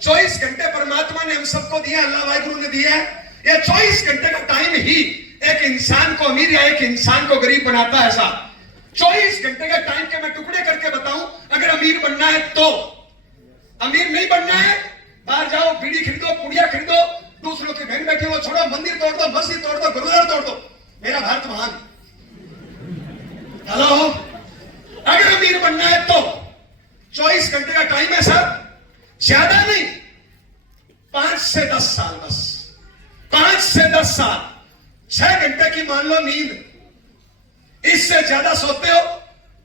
24 घंटे परमात्मा ने हम सबको दिया, अल्लाह वाहिगुरु ने दिया है। ये 24 घंटे का टाइम ही एक इंसान को अमीर या एक इंसान को गरीब बनाता है साहब। 24 घंटे के टाइम के मैं टुकड़े करके बताऊं, अगर अमीर बनना है तो, अमीर नहीं बनना है बाहर जाओ, बीड़ी खरीदो, पुड़िया खरीदो, दूसरों की बहन बैठी हो छोड़ो, मंदिर तोड़ दो, मस्जिद तोड़ दो, गुरुद्वारा तोड़ दो, मेरा भारत महान। हेलो, अगर अमीर बनना है तो 24 घंटे का टाइम है सर, ज्यादा नहीं, 5 से 10 साल बस, 5 से 10 साल, 6 घंटे की मान लो नींद, इससे ज्यादा सोते हो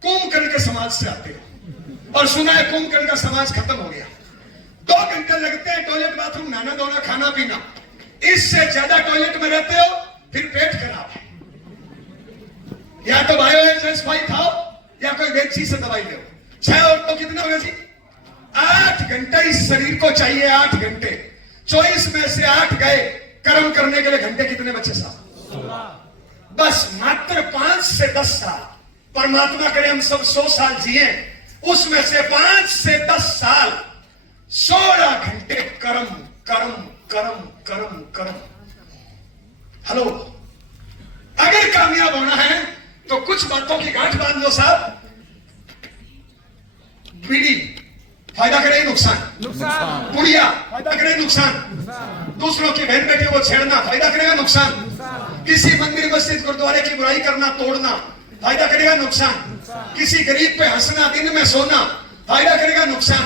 कुंभकर्ण के समाज से आते हो, और सुना है कुंभकर्ण का समाज खत्म हो गया। 2 घंटे लगते हैं टॉयलेट बाथरूम, नहाना धोना, खाना पीना, इससे ज्यादा टॉयलेट में रहते हो फिर पेट खराब है। या तो बायोएसएस खाओ या कोई वेची से दवाई लो। 6 और तो कितना होगा जी? 8 घंटे इस शरीर को चाहिए, 8 घंटे। 24 में से 8 गए, कर्म करने के लिए घंटे कितने बचे साहब? बस मात्र 5 से 10 साल। परमात्मा करे हम सब 100 साल जिए, उसमें से 5 से 10 साल 16 घंटे कर्म कर्म कर्म कर्म कर्म। हेलो, अगर कामयाब होना है तो कुछ बातों की गांठ बांध लो साहब। बीड़ी फायदा करे नुकसान, पुड़िया फायदा करे नुकसान, दूसरों की बहन बेटी को छेड़ना फायदा करेगा नुकसान, किसी मंदिर मस्जिद गुरुद्वारे की बुराई करना तोड़ना फायदा करेगा नुकसान, किसी गरीब पे हंसना, दिन में सोना फायदा करेगा नुकसान।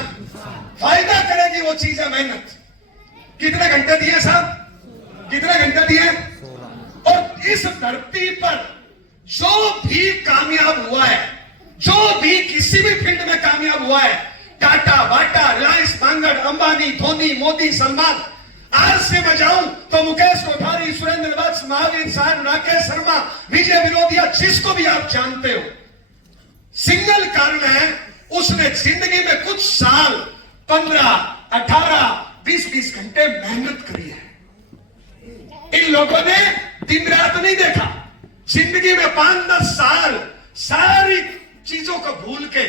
फायदा करेगी वो चीज है मेहनत। कितने घंटे दिए साहब? कितने घंटे दिए? और इस धरती पर जो भी कामयाब हुआ है, जो भी किसी भी फील्ड में कामयाब हुआ है, टाटा, बाटा, रिलायंस, मांगड़, अंबानी, धोनी, मोदी, सलमान, आज से मैं जाऊं तो मुकेश कोठारी, सुरेंद्र वत्स, महावीर शाह, राकेश शर्मा, विजय विरोधिया, जिसको भी आप जानते हो, सिंगल कारण है उसने जिंदगी में कुछ साल 15, 18, 20 घंटे मेहनत करी है। इन लोगों ने दिन रात नहीं देखा, जिंदगी में 5-10 साल सारी चीजों को भूल के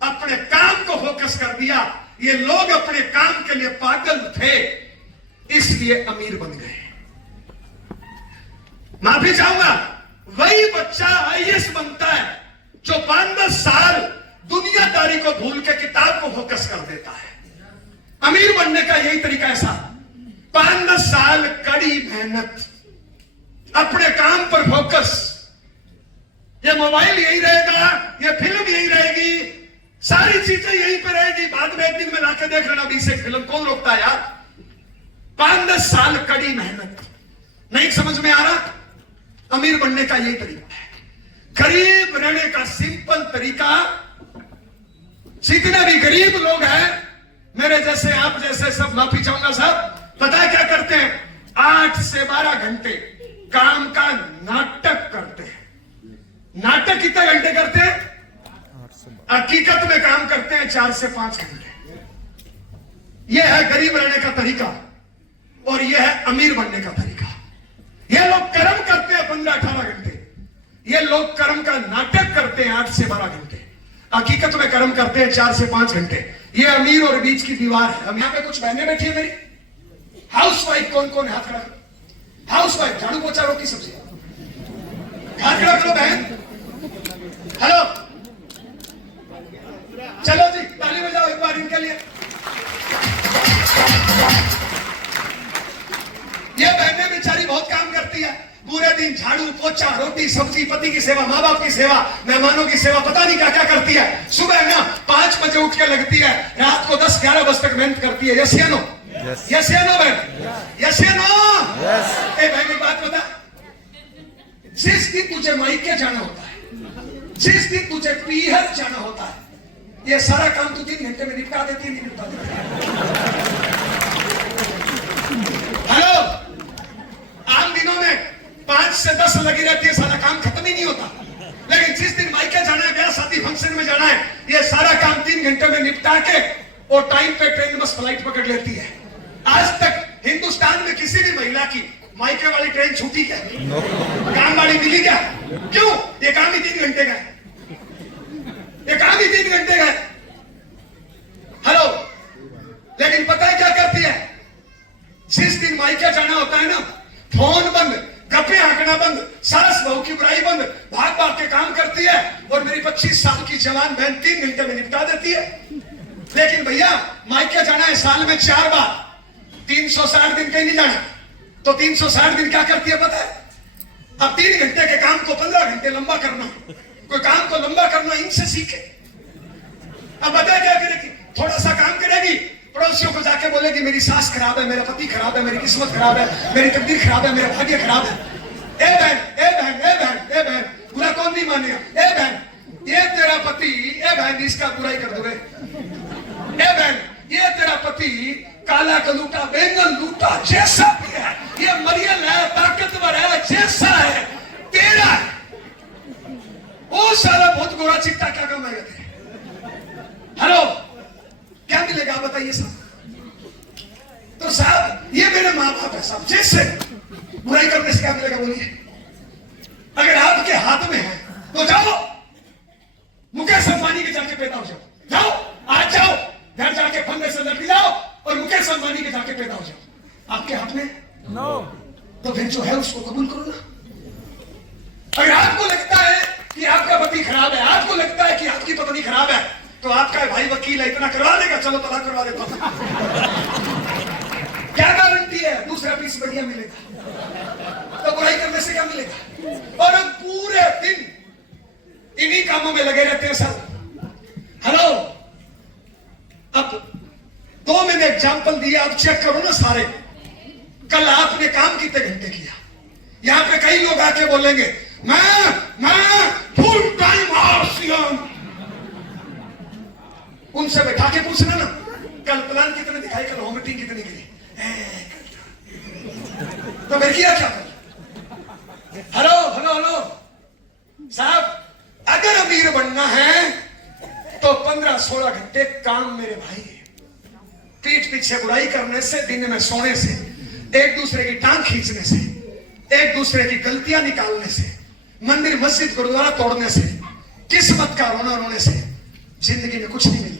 अपने काम को फोकस कर दिया। ये लोग अपने काम के लिए पागल थे, इसलिए अमीर बन गए। माफी चाहूंगा, वही बच्चा आईएएस बनता है जो 5-10 साल दुनियादारी को भूल के किताब को फोकस कर देता है। अमीर बनने का यही तरीका है साहब, 5-10 साल कड़ी मेहनत, अपने काम पर फोकस। ये मोबाइल यही रहेगा, ये फिल्म यही रहेगी, सारी चीजें यहीं पे रहेगी, बाद में एक दिन में लाके देख लेना 20 फिल्म, कौन रोकता है यार? 5-10 साल कड़ी मेहनत। नहीं समझ में आ रहा? अमीर बनने का यही तरीका है, गरीब रहने का सिंपल तरीका। जितने भी गरीब लोग हैं, मेरे जैसे, आप जैसे, सब माफी चाहूंगा साहब, पता है क्या करते हैं? 8 से 12 घंटे काम का नाटक करते हैं। नाटक कितने घंटे करते हैं? हकीकत में काम करते हैं 4 से 5 घंटे। यह है गरीब रहने का तरीका, और यह है अमीर बनने का तरीका। ये लोग कर्म करते हैं 15-18 घंटे, ये लोग कर्म का नाटक करते हैं 8 से 12 घंटे, हकीकत में कर्म करते हैं 4 से 5 घंटे। ये अमीर और बीच की दीवार है। हम यहाँ पे कुछ बहनें बैठी है मेरी। हाउस वाइफ कौन कौन है? हाथ खड़ा करो। हाउस वाइफ, झाड़ू पोछा, रोटी सब्जी, हाथ खड़ा करो बहन। हेलो, चलो जी, ताली बजाओ एक बार इनके लिए। ये बहनें बेचारी बहुत काम करती है, पूरे दिन झाड़ू पोछा, रोटी सब्जी, पति की सेवा, माँ बाप की सेवा, मेहमानों की सेवा, पता नहीं क्या क्या करती है। सुबह ना 5 बजे उठ के लगती है, रात को 10-11 बजे तक मेहनत करती है। यस या नो? यस या नो बहन? यस या नो? ए भाई, एक बात बता, जिस दिन तुझे मायके जाना होता है, जिस दिन तुझे पीहर जाना होता है, ये सारा काम तू 3 घंटे में निपटा देती है, नहीं निपटा देती? हेलो, आम दिनों में 5 से 10 लगी रहती है, सारा काम खत्म ही नहीं होता। लेकिन जिस दिन मायके जाना है, ब्याह शादी फंक्शन में जाना है, ये सारा काम 3 घंटे में निपटा के और टाइम पे ट्रेन बस फ्लाइट पकड़ लेती है। आज तक हिंदुस्तान में किसी भी महिला की मायके वाली ट्रेन छूटी क्या? काम वाली मिली क्या? क्यों? ये काम ही 3 घंटे का है, ये काम ही 3 घंटे का है। हेलो, लेकिन पता है क्या मायके जाना होता है ना, फोन बंद, गप्पे हाँकना बंद, सास बहू की बुराई बंद, भाग भाग के काम करती है और मेरी 25 साल की जवान बहन 3 घंटे में निपटा देती है। लेकिन भैया मायके जाना है साल में 4 बार, 360 दिन कहीं नहीं जाना, तो 360 दिन क्या करती है पता है? अब 3 घंटे के काम को 15 घंटे लंबा करना, कोई काम को लंबा करना इनसे सीखे। अब बताए क्या करेगी? थोड़ा सा काम करेगी, पड़ोसियों को जाके बोलेगी मेरी सास खराब है, मेरा पति खराब है, मेरी किस्मत खराब है, मेरी तकदीर खराब है, मेरा भाग्य खराब है। ए बहन, ए बहन, ए बहन, ए बहन, बुरा कौन नहीं मानेगा? ए बहन, ये तेरा पति, ए बहन इसका बुराई कर दो रे। ए बहन, ये तेरा पति काला कलूटा, बैंगन लूटा जैसा भी है, ये मरियल है, ताकतवर है, जैसा है तेरा है। वो साला बहुत गोरा चिट्टा क्या कमाएगा तेरे? हेलो, क्या मिलेगा बताइए साहब? तो साहब ये मेरे माँ बाप है साहब, जैसे बुराई करने से क्या मिलेगा बोलिए? अगर आपके हाथ में है तो जाओ मुकेश अंबानी के जाके पैदा हो जाओ, जाओ आज जाओ घर जाके फंदे से लड़ जाओ और मुकेश अंबानी के जाके पैदा हो जाओ। आपके हाथ में नो, तो फिर जो है उसको कबूल करो ना। अगर आपको लगता है कि आपका पति खराब है, आपको लगता है कि आपकी पत्नी खराब है, तो आपका भाई वकील है, इतना करवा देगा, चलो तलाक करवा देता हूं। क्या गारंटी है दूसरा पीस बढ़िया मिलेगा? तो बुराई करने से क्या मिलेगा? और हम पूरे दिन इन्हीं कामों में लगे रहते हैं सर। हेलो, अब 2 मैंने एग्जाम्पल दिया, अब चेक करो ना सारे, कल आपने काम कितने घंटे किया? यहां पे कई लोग आके बोलेंगे मैं फुल टाइम आरसीएम। उनसे बैठा के पूछना ना कल प्लान कितने दिखाई, कल होम मीटिंग कितनी करी, तो मैं किया क्या कर? हेलो हेलो हेलो साहब, अगर अमीर बनना है तो 15-16 घंटे काम मेरे भाई। पीठ पीछे बुराई करने से, दिन में सोने से, एक दूसरे की टांग खींचने से, एक दूसरे की गलतियां निकालने से, मंदिर मस्जिद गुरुद्वारा तोड़ने से, किस्मत का रोना रोने से जिंदगी में कुछ नहीं मिलेगा।